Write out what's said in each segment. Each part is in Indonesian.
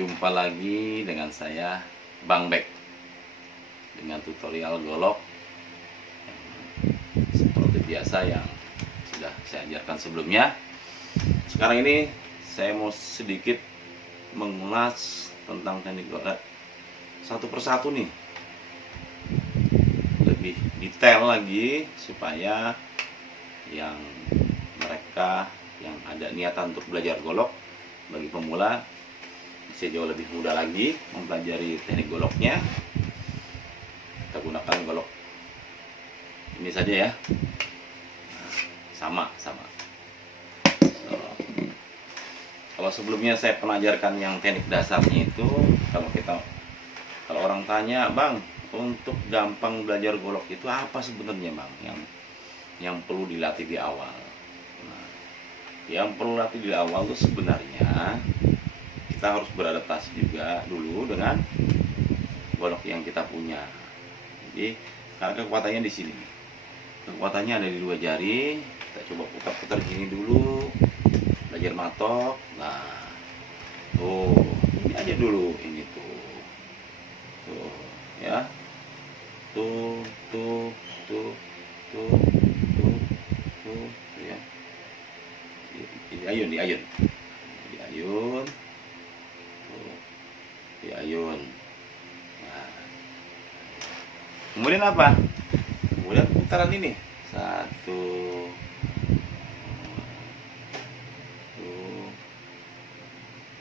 Jumpa lagi dengan saya Bang Bek dengan tutorial golok seperti biasa yang sudah saya ajarkan sebelumnya. Sekarang ini saya mau sedikit mengulas tentang teknik golok satu persatu nih, lebih detail lagi supaya yang mereka yang ada niatan untuk belajar golok bagi pemula bisa jauh lebih mudah lagi mempelajari teknik goloknya. Kita gunakan golok ini saja ya, sama. Kalau sebelumnya saya pernah ajarkan yang teknik dasarnya itu, kalau orang tanya, Bang, untuk gampang belajar golok itu apa sebenarnya, Bang, yang perlu dilatih di awal? Nah, yang perlu latih di awal itu sebenarnya kita harus beradaptasi juga dulu dengan golok yang kita punya. Jadi karena kekuatannya di sini, kekuatannya ada di 2 jari. Kita coba putar-putar gini dulu, belajar matok. Nah, tuh ini aja dulu, ini tuh ya, tuh ya. Diayun. Diayun. Nah, kemudian apa? Kemudian putaran ini. 1, 2,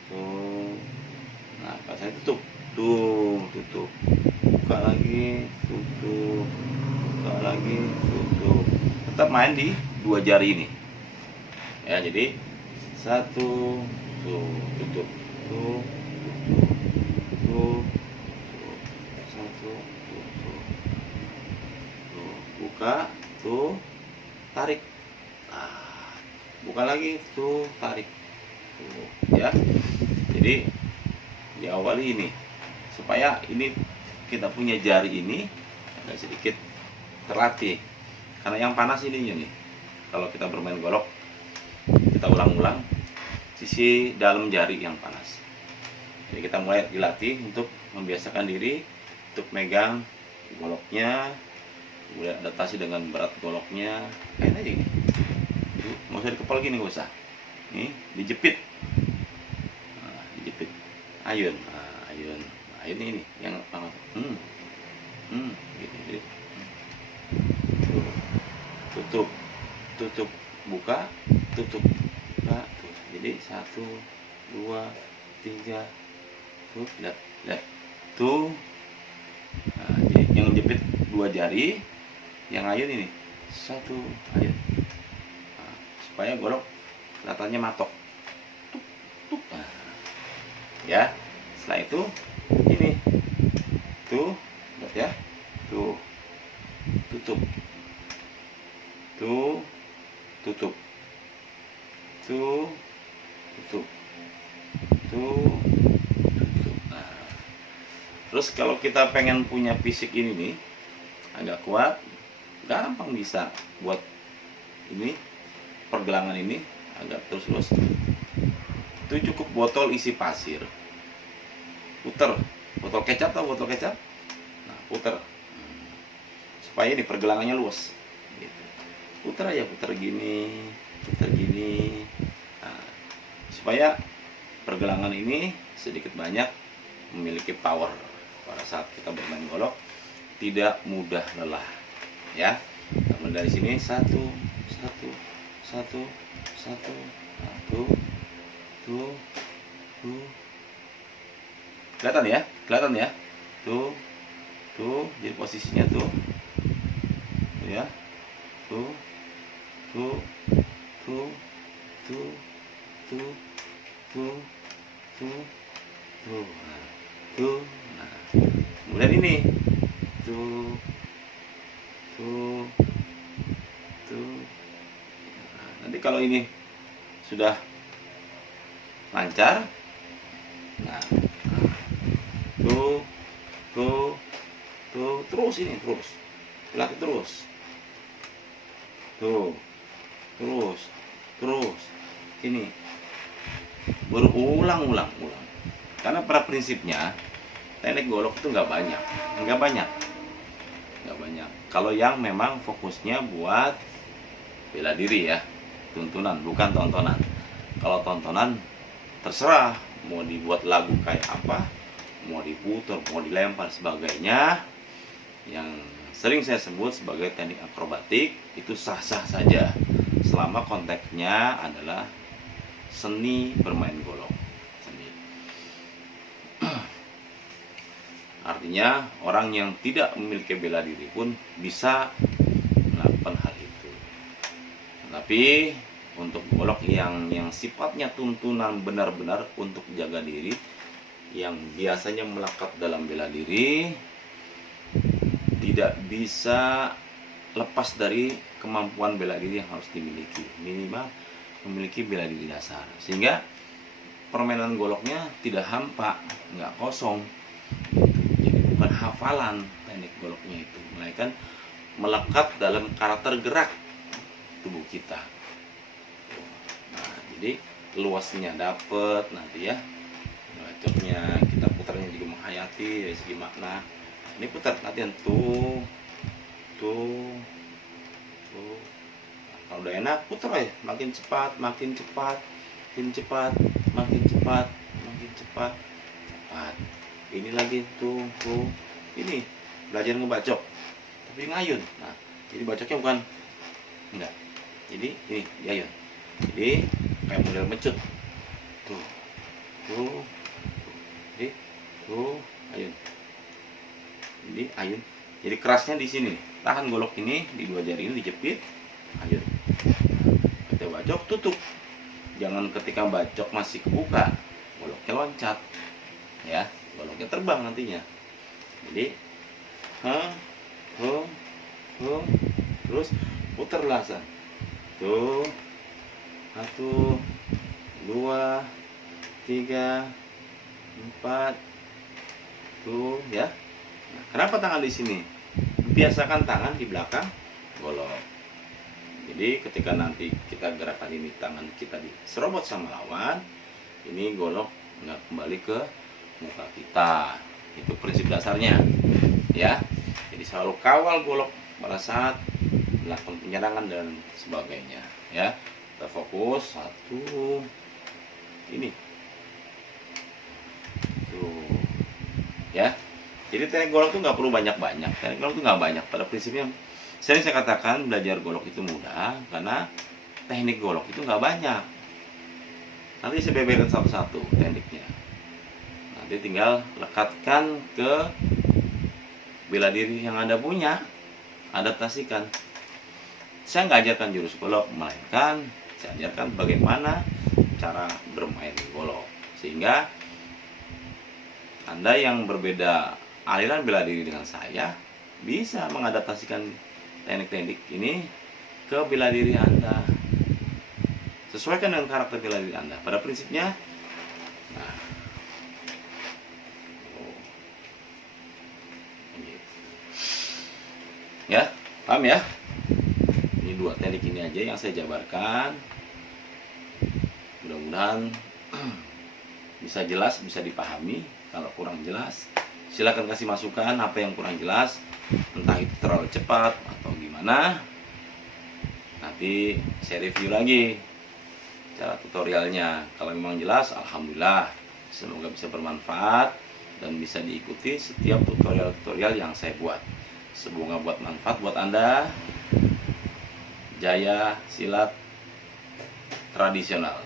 tuh. Nah, pas saya tutup. Tutup. Buka lagi, tutup. Buka lagi, tutup. Tetap main di 2 jari ini. Ya, jadi 1, tuh, tutup. Tuh, 1, tutup. Tuh, buka, tuh, tarik. Nah, buka lagi, tuh, tarik. Tuh, ya. Jadi diawali ini supaya ini kita punya jari ini agak sedikit terlatih, karena yang panas ininya nih. Kalau kita bermain golok, kita ulang-ulang sisi dalam jari yang panas. Jadi kita mulai dilatih untuk membiasakan diri untuk megang goloknya, kemudian adaptasi dengan berat goloknya. Kayak aja gini, nggak usah dikepal gini, nggak usah. Nih, dijepit. Nah, dijepit. Ayun. Nah, ayun ini yang panas. Gitu. Jadi, tutup, buka, tutup, buka. Tuh. Jadi 1, 2, 3. Tuh, lihat. Tuh. Nah, yang jepit 2 jari, yang ayun ini 1 ayun. Nah, supaya golok kelihatannya matok. Nah, ya. Setelah itu ini. Tuh, lihat ya. Tuh. Tutup. Tuh, tutup. Tuh, tutup. Tuh, tutup. Nah, terus kalau kita pengen punya fisik ini nih agak kuat, gampang bisa buat ini pergelangan ini agak terus. Itu cukup botol isi pasir, puter, botol kecap, atau botol kecap. Nah, puter supaya ini pergelangannya luas gitu. Puter gini. Nah, supaya pergelangan ini sedikit banyak memiliki power pada saat kita bermain golok, tidak mudah lelah ya. Namun dari sini 1. Nah, tuh. Kelihatan ya. Tuh. Jadi posisinya tuh ya. Tuh. Nah, kemudian ini tuh. Nah, nanti kalau ini sudah lancar, nah, tuh, terus latih terus, terus ini berulang-ulang. Karena pada prinsipnya teknik golok itu nggak banyak. Kalau yang memang fokusnya buat bela diri ya, tuntunan bukan tontonan. Kalau tontonan terserah mau dibuat lagu kayak apa, mau diputar, mau dilempar sebagainya, yang sering saya sebut sebagai teknik akrobatik itu sah-sah saja selama konteksnya adalah seni bermain golok. Artinya orang yang tidak memiliki bela diri pun bisa melakukan hal itu. Tapi untuk golok yang sifatnya tuntunan benar-benar untuk jaga diri, yang biasanya melekat dalam bela diri, tidak bisa lepas dari kemampuan bela diri yang harus dimiliki. Minimal memiliki bela diri dasar. Sehingga permainan goloknya tidak hampa, nggak kosong. Jadi bukan hafalan teknik goloknya itu, melainkan melekat dalam karakter gerak tubuh kita. Nah, jadi luasnya dapet nanti ya, bacoknya kita putarnya juga menghayati dari segi makna. Ini putar latihan tuh. Nah, kalau udah enak putar aja, makin cepat. Ini lagi tuh. Ini belajar ngebacok tapi ngayun. Nah, jadi bacoknya bukan enggak. Jadi ini diayun. Jadi kayak model mecut. Tuh. Jadi ayun. Jadi ayun. Jadi kerasnya di sini. Tahan golok ini di dua jari ini dijepit. Ayun. Ketika bacok tutup. Jangan ketika bacok masih kebuka, goloknya loncat. Ya, goloknya terbang nantinya. Jadi terus putar lasan. Tuh. 1 2 3 4 tuh ya. Nah, kenapa tangan di sini? Biasakan tangan di belakang golok. Jadi ketika nanti kita gerakan ini tangan kita diserobot sama lawan, ini golok nggak kembali ke muka kita. Itu prinsip dasarnya ya. Jadi selalu kawal golok pada saat melakukan penyerangan dan sebagainya ya. Kita fokus. 1 ini tuh ya. Jadi teknik golok itu nggak perlu banyak-banyak. Teknik golok itu nggak banyak. Pada prinsipnya sering saya katakan belajar golok itu mudah karena teknik golok itu nggak banyak. Nanti saya beberkan satu-satu tekniknya. Nanti tinggal lekatkan ke bela diri yang Anda punya, adaptasikan. Saya nggak ajarkan jurus golok, melainkan saya ajarkan bagaimana cara bermain golok. Sehingga Anda yang berbeda aliran bela diri dengan saya bisa mengadaptasikan teknik-teknik ini ke bela diri Anda. Sesuaikan dengan karakter bela diri Anda. Pada prinsipnya, nah, ya, paham ya? Ini 2 teknik ini aja yang saya jabarkan. Mudah-mudahan bisa jelas, bisa dipahami. Kalau kurang jelas, silakan kasih masukan apa yang kurang jelas, entah itu terlalu cepat atau gimana. Nanti saya review lagi cara tutorialnya. Kalau memang jelas, alhamdulillah, semoga bisa bermanfaat dan bisa diikuti setiap tutorial-tutorial yang saya buat. Semoga buat manfaat buat Anda. Jaya silat tradisional.